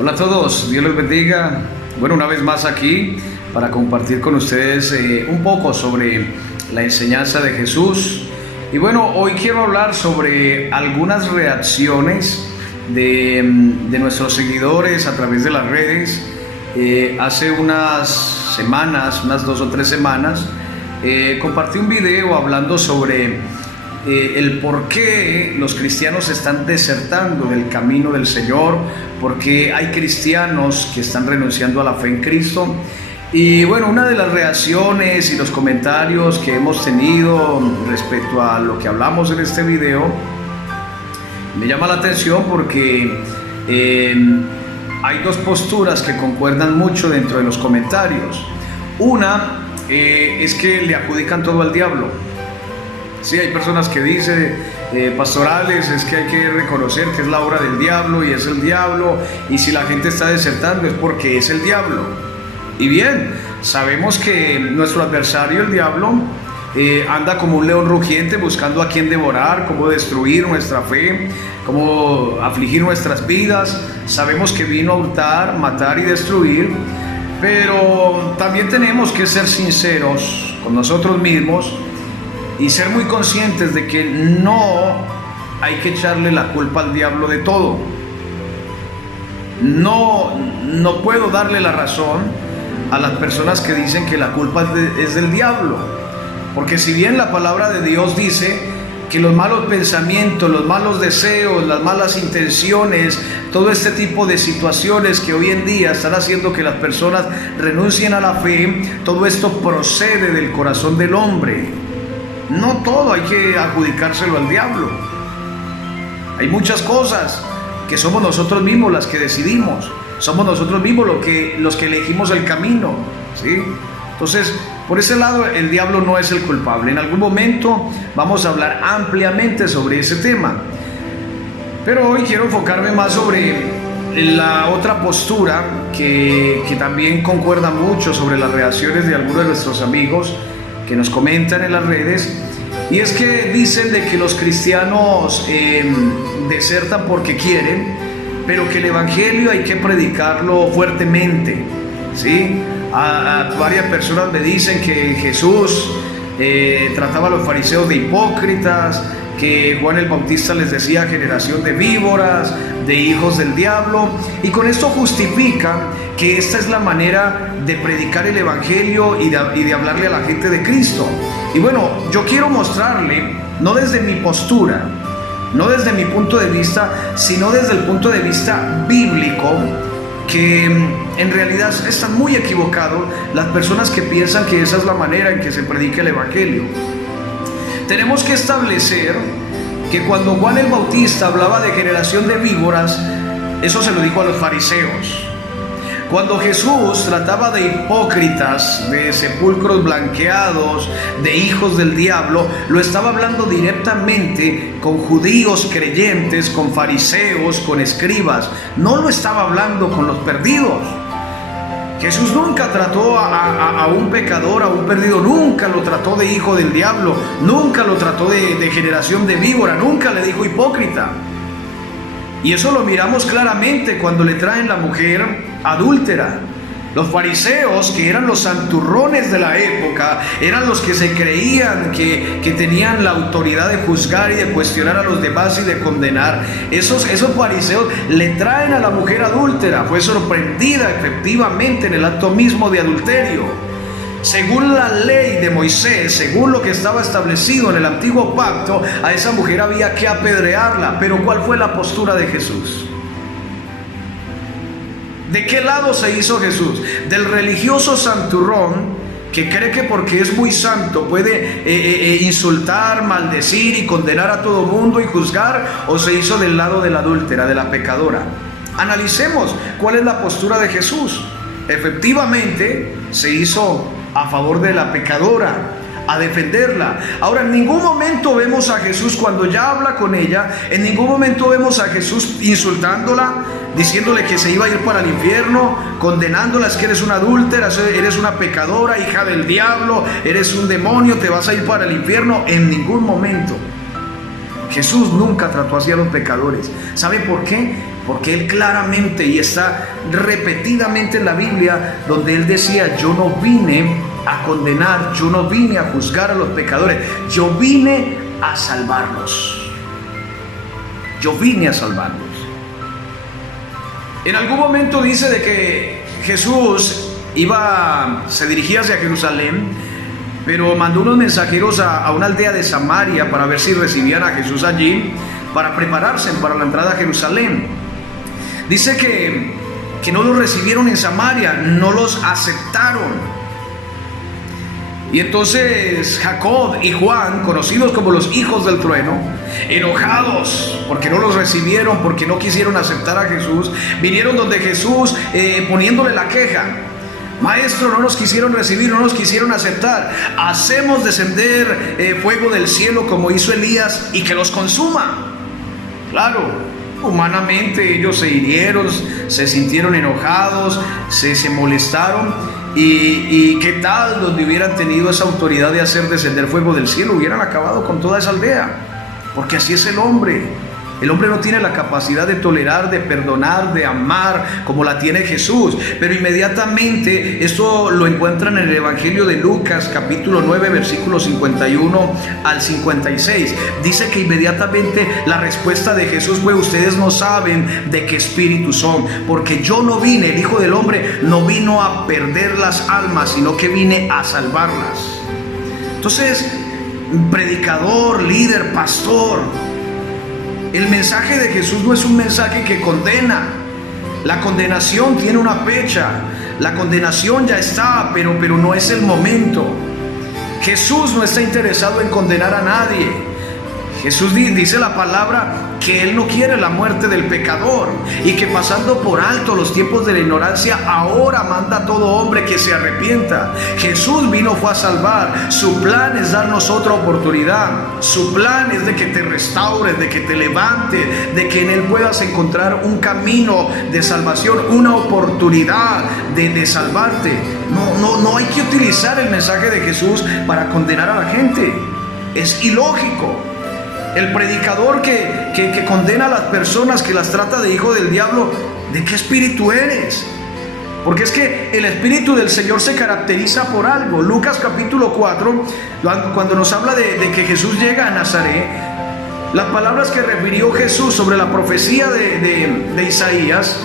Hola a todos, Dios les bendiga. Bueno, una vez más aquí para compartir con ustedes un poco sobre la enseñanza de Jesús. Y bueno, hoy quiero hablar sobre algunas reacciones de nuestros seguidores a través de las redes. Hace unas semanas, unas 2 o 3 semanas, compartí un video hablando sobre el por qué los cristianos están desertando del camino del Señor, porque hay cristianos que están renunciando a la fe en Cristo. Y bueno, una de las reacciones y los comentarios que hemos tenido respecto a lo que hablamos en este video me llama la atención porque hay dos posturas que concuerdan mucho dentro de los comentarios. Una es que le adjudican todo al diablo. Sí, hay personas que dicen, pastorales, es que hay que reconocer que es la obra del diablo y es el diablo, y si la gente está desertando es porque es el diablo. Y bien, sabemos que nuestro adversario, el diablo, anda como un león rugiente buscando a quien devorar, cómo destruir nuestra fe, cómo afligir nuestras vidas. Sabemos que vino a hurtar, matar y destruir, pero también tenemos que ser sinceros con nosotros mismos y ser muy conscientes de que no hay que echarle la culpa al diablo de todo. No puedo darle la razón a las personas que dicen que la culpa es del diablo, porque si bien la palabra de Dios dice que los malos pensamientos, los malos deseos, las malas intenciones, todo este tipo de situaciones que hoy en día están haciendo que las personas renuncien a la fe, todo esto procede del corazón del hombre. No todo hay que adjudicárselo al diablo. Hay muchas cosas que somos nosotros mismos las que decidimos. Somos nosotros mismos los que elegimos el camino, ¿sí? Entonces, por ese lado, el diablo no es el culpable. En algún momento vamos a hablar ampliamente sobre ese tema. Pero hoy quiero enfocarme más sobre la otra postura que también concuerda mucho sobre las reacciones de algunos de nuestros amigos que nos comentan en las redes, y es que dicen de que los cristianos desertan porque quieren, pero que el evangelio hay que predicarlo fuertemente, ¿sí? A varias personas me dicen que Jesús trataba a los fariseos de hipócritas, que Juan el Bautista les decía generación de víboras, de hijos del diablo, y con esto justifican que esta es la manera de predicar el evangelio y de hablarle a la gente de Cristo. Y bueno, yo quiero mostrarle, no desde mi postura, no desde mi punto de vista, sino desde el punto de vista bíblico, que en realidad están muy equivocados las personas que piensan que esa es la manera en que se predica el evangelio. Tenemos que establecer que cuando Juan el Bautista hablaba de generación de víboras, eso se lo dijo a los fariseos. Cuando Jesús trataba de hipócritas, de sepulcros blanqueados, de hijos del diablo, lo estaba hablando directamente con judíos creyentes, con fariseos, con escribas. No lo estaba hablando con los perdidos. Jesús nunca trató a un pecador, a un perdido, nunca lo trató de hijo del diablo, nunca lo trató de generación de víbora, nunca le dijo hipócrita. Y eso lo miramos claramente cuando le traen la mujer adúltera. Los fariseos, que eran los santurrones de la época, eran los que se creían que tenían la autoridad de juzgar y de cuestionar a los demás y de condenar. Esos fariseos le traen a la mujer adúltera. Fue sorprendida efectivamente en el acto mismo de adulterio. Según la ley de Moisés, según lo que estaba establecido en el antiguo pacto, a esa mujer había que apedrearla. Pero ¿cuál fue la postura de Jesús? ¿De qué lado se hizo Jesús? ¿Del religioso santurrón que cree que porque es muy santo puede insultar, maldecir y condenar a todo mundo y juzgar? ¿O se hizo del lado de la adúltera, de la pecadora? Analicemos cuál es la postura de Jesús. Efectivamente, se hizo a favor de la pecadora, a defenderla. Ahora, en ningún momento vemos a Jesús, cuando ya habla con ella, en ningún momento vemos a Jesús insultándola, diciéndole que se iba a ir para el infierno, condenándola, es que eres una adúltera, eres una pecadora, hija del diablo, eres un demonio, te vas a ir para el infierno. En ningún momento. Jesús nunca trató así a los pecadores. ¿Sabe por qué? porque él claramente, y está repetidamente en la Biblia, donde él decía: yo no vine a condenar, yo no vine a juzgar a los pecadores, yo vine a salvarlos. Yo vine a salvarlos. En algún momento dice de que Jesús se dirigía hacia Jerusalén, pero mandó unos mensajeros a una aldea de Samaria para ver si recibían a Jesús allí, para prepararse para la entrada a Jerusalén. Dice que no los recibieron en Samaria, no los aceptaron. Y entonces Jacob y Juan, conocidos como los hijos del trueno, enojados porque no los recibieron, porque no quisieron aceptar a Jesús, vinieron donde Jesús poniéndole la queja: Maestro, no nos quisieron recibir, no nos quisieron aceptar. Hacemos descender fuego del cielo como hizo Elías y que los consuma. Claro, humanamente ellos se hirieron, se sintieron enojados, se molestaron. Y qué tal donde hubieran tenido esa autoridad de hacer descender fuego del cielo, hubieran acabado con toda esa aldea, porque así es el hombre. El hombre no tiene la capacidad de tolerar, de perdonar, de amar como la tiene Jesús. Pero inmediatamente, esto lo encuentran en el Evangelio de Lucas, capítulo 9, versículos 51 al 56. Dice que inmediatamente la respuesta de Jesús fue: ustedes no saben de qué espíritu son, porque yo no vine, el Hijo del Hombre no vino a perder las almas, sino que vine a salvarlas. Entonces, predicador, líder, pastor, el mensaje de Jesús no es un mensaje que condena. La condenación tiene una fecha. La condenación ya está, pero no es el momento. Jesús no está interesado en condenar a nadie. Jesús dice la palabra que Él no quiere la muerte del pecador, y que pasando por alto los tiempos de la ignorancia, ahora manda a todo hombre que se arrepienta. Jesús fue a salvar. Su plan es darnos otra oportunidad. Su plan es de que te restaures, de que te levantes, de que en Él puedas encontrar un camino de salvación, una oportunidad de salvarte. No hay que utilizar el mensaje de Jesús para condenar a la gente. Es ilógico. El predicador que condena a las personas, que las trata de hijo del diablo, ¿de qué espíritu eres? Porque es que el espíritu del Señor se caracteriza por algo. Lucas capítulo 4, cuando nos habla de que Jesús llega a Nazaret, las palabras que refirió Jesús sobre la profecía de Isaías,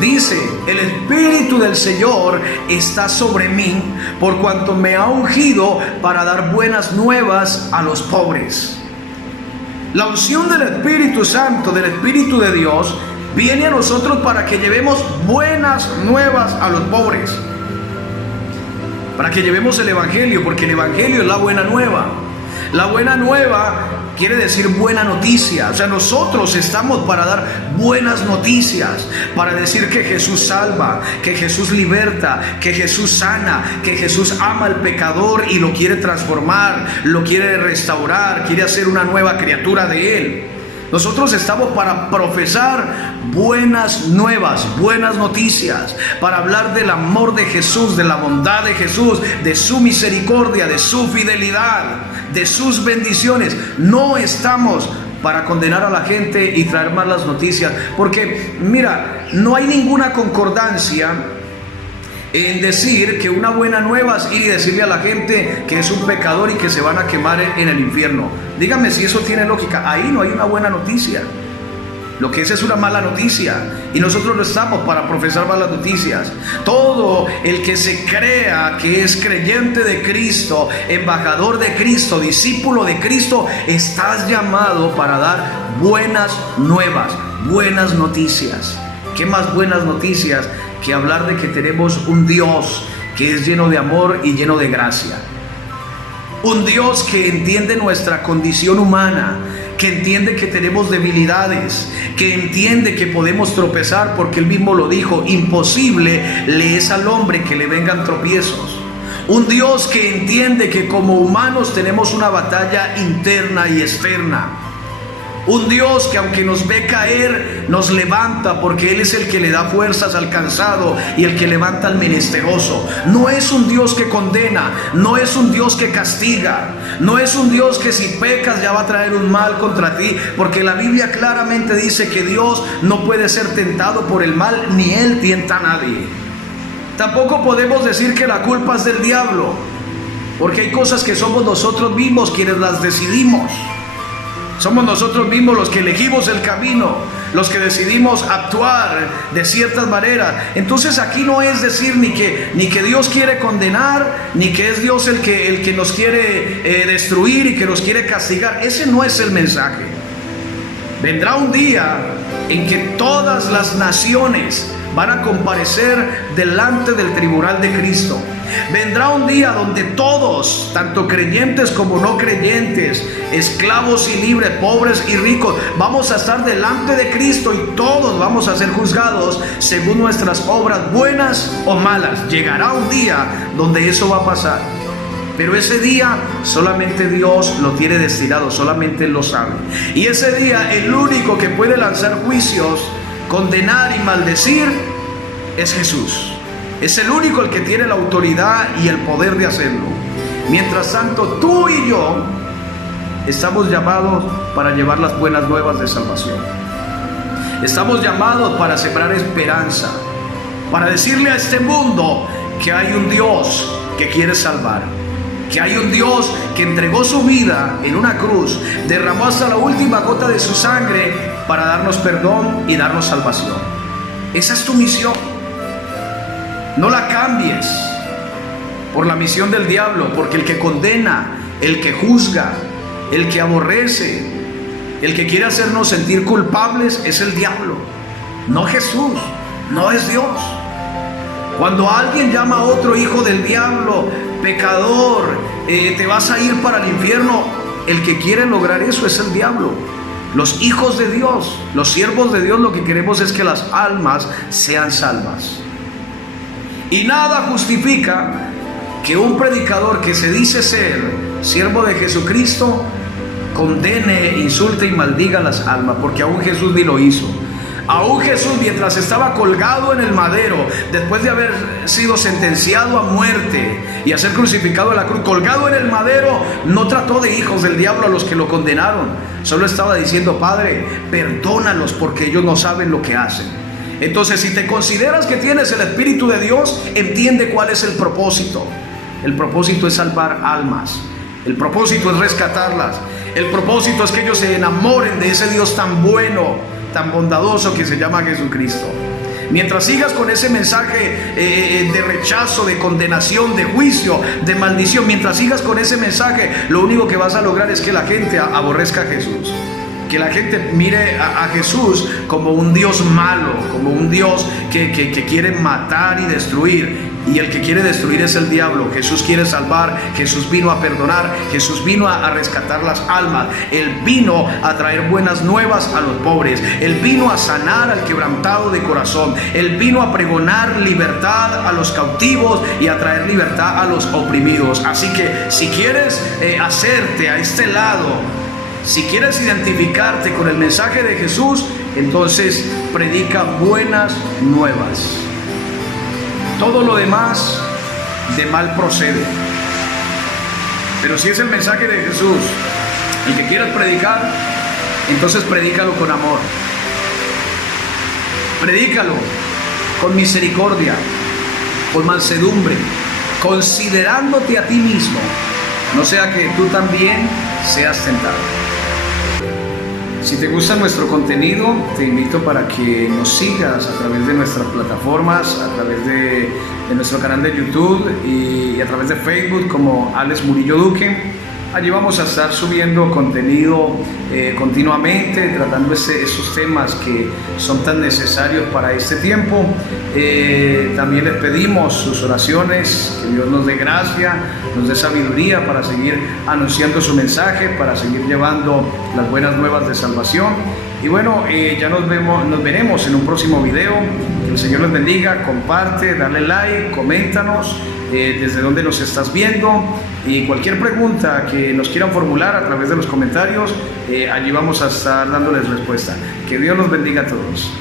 dice: el espíritu del Señor está sobre mí, por cuanto me ha ungido para dar buenas nuevas a los pobres. La unción del Espíritu Santo, del Espíritu de Dios, viene a nosotros para que llevemos buenas nuevas a los pobres, para que llevemos el Evangelio, porque el Evangelio es la buena nueva. La buena nueva quiere decir buena noticia. O sea, nosotros estamos para dar buenas noticias, para decir que Jesús salva, que Jesús liberta, que Jesús sana, que Jesús ama al pecador y lo quiere transformar, lo quiere restaurar, quiere hacer una nueva criatura de Él. Nosotros estamos para profesar buenas nuevas, buenas noticias, para hablar del amor de Jesús, de la bondad de Jesús, de su misericordia, de su fidelidad, de sus bendiciones. No estamos para condenar a la gente y traer malas noticias, porque mira, no hay ninguna concordancia en decir que una buena nueva es ir y decirle a la gente que es un pecador y que se van a quemar en el infierno. Dígame si eso tiene lógica. Ahí no hay una buena noticia. Lo que es una mala noticia, y nosotros no estamos para profesar malas noticias. Todo el que se crea que es creyente de Cristo, embajador de Cristo, discípulo de Cristo, estás llamado para dar buenas nuevas, buenas noticias. ¿Qué más buenas noticias que hablar de que tenemos un Dios que es lleno de amor y lleno de gracia? Un Dios que entiende nuestra condición humana, que entiende que tenemos debilidades, que entiende que podemos tropezar, porque Él mismo lo dijo: imposible le es al hombre que le vengan tropiezos. Un Dios que entiende que como humanos tenemos una batalla interna y externa. Un Dios que aunque nos ve caer, nos levanta, porque Él es el que le da fuerzas al cansado y el que levanta al menesteroso. No es un Dios que condena, no es un Dios que castiga, no es un Dios que si pecas ya va a traer un mal contra ti, porque la Biblia claramente dice que Dios no puede ser tentado por el mal, ni Él tienta a nadie. Tampoco podemos decir que la culpa es del diablo, porque hay cosas que somos nosotros mismos quienes las decidimos. Somos nosotros mismos los que elegimos el camino, los que decidimos actuar de ciertas maneras. Entonces aquí no es decir ni que Dios quiere condenar, ni que es Dios el que nos quiere destruir y que nos quiere castigar. Ese no es el mensaje. Vendrá un día en que todas las naciones van a comparecer delante del tribunal de Cristo. Vendrá un día donde todos, tanto creyentes como no creyentes, esclavos y libres, pobres y ricos, vamos a estar delante de Cristo y todos vamos a ser juzgados según nuestras obras buenas o malas. Llegará un día donde eso va a pasar, pero ese día solamente Dios lo tiene destinado, solamente Él lo sabe. Y ese día el único que puede lanzar juicios, condenar y maldecir es Jesús. Es el único el que tiene la autoridad y el poder de hacerlo. Mientras tanto, tú y yo estamos llamados para llevar las buenas nuevas de salvación. Estamos llamados para sembrar esperanza, para decirle a este mundo que hay un Dios que quiere salvar, que hay un Dios que entregó su vida en una cruz, derramó hasta la última gota de su sangre para darnos perdón y darnos salvación. Esa es tu misión. No la cambies por la misión del diablo, porque el que condena, el que juzga, el que aborrece, el que quiere hacernos sentir culpables es el diablo, no Jesús, no es Dios. Cuando alguien llama a otro hijo del diablo, pecador, te vas a ir para el infierno, el que quiere lograr eso es el diablo. Los hijos de Dios, los siervos de Dios, lo que queremos es que las almas sean salvas. Y nada justifica que un predicador que se dice ser siervo de Jesucristo condene, insulte y maldiga las almas, porque aún Jesús ni lo hizo. Aún Jesús, mientras estaba colgado en el madero, después de haber sido sentenciado a muerte y a ser crucificado en la cruz, colgado en el madero, no trató de hijos del diablo a los que lo condenaron. Solo estaba diciendo: Padre, perdónalos porque ellos no saben lo que hacen. Entonces, si te consideras que tienes el Espíritu de Dios, entiende cuál es el propósito. El propósito es salvar almas. El propósito es rescatarlas. El propósito es que ellos se enamoren de ese Dios tan bueno, tan bondadoso que se llama Jesucristo. Mientras sigas con ese mensaje de rechazo, de condenación, de juicio, de maldición, mientras sigas con ese mensaje, lo único que vas a lograr es que la gente aborrezca a Jesús. Que la gente mire a Jesús como un Dios malo, como un Dios que quiere matar y destruir. Y el que quiere destruir es el diablo. Jesús quiere salvar, Jesús vino a perdonar, Jesús vino a rescatar las almas. Él vino a traer buenas nuevas a los pobres. Él vino a sanar al quebrantado de corazón. Él vino a pregonar libertad a los cautivos y a traer libertad a los oprimidos. Así que si quieres hacerte a este lado, si quieres identificarte con el mensaje de Jesús, entonces predica buenas nuevas. Todo lo demás de mal procede. Pero si es el mensaje de Jesús el que quieres predicar, entonces predícalo con amor. Predícalo con misericordia, con mansedumbre, considerándote a ti mismo, no sea que tú también seas tentado. Si te gusta nuestro contenido, te invito para que nos sigas a través de nuestras plataformas, a través de nuestro canal de YouTube y a través de Facebook como Alex Murillo Duque. Allí vamos a estar subiendo contenido continuamente, tratando esos temas que son tan necesarios para este tiempo. También les pedimos sus oraciones, que Dios nos dé gracia, nos dé sabiduría para seguir anunciando su mensaje, para seguir llevando las buenas nuevas de salvación. Y bueno, ya nos veremos en un próximo video. Que el Señor les bendiga, comparte, dale like, coméntanos desde dónde nos estás viendo, y cualquier pregunta que nos quieran formular a través de los comentarios, allí vamos a estar dándoles respuesta. Que Dios los bendiga a todos.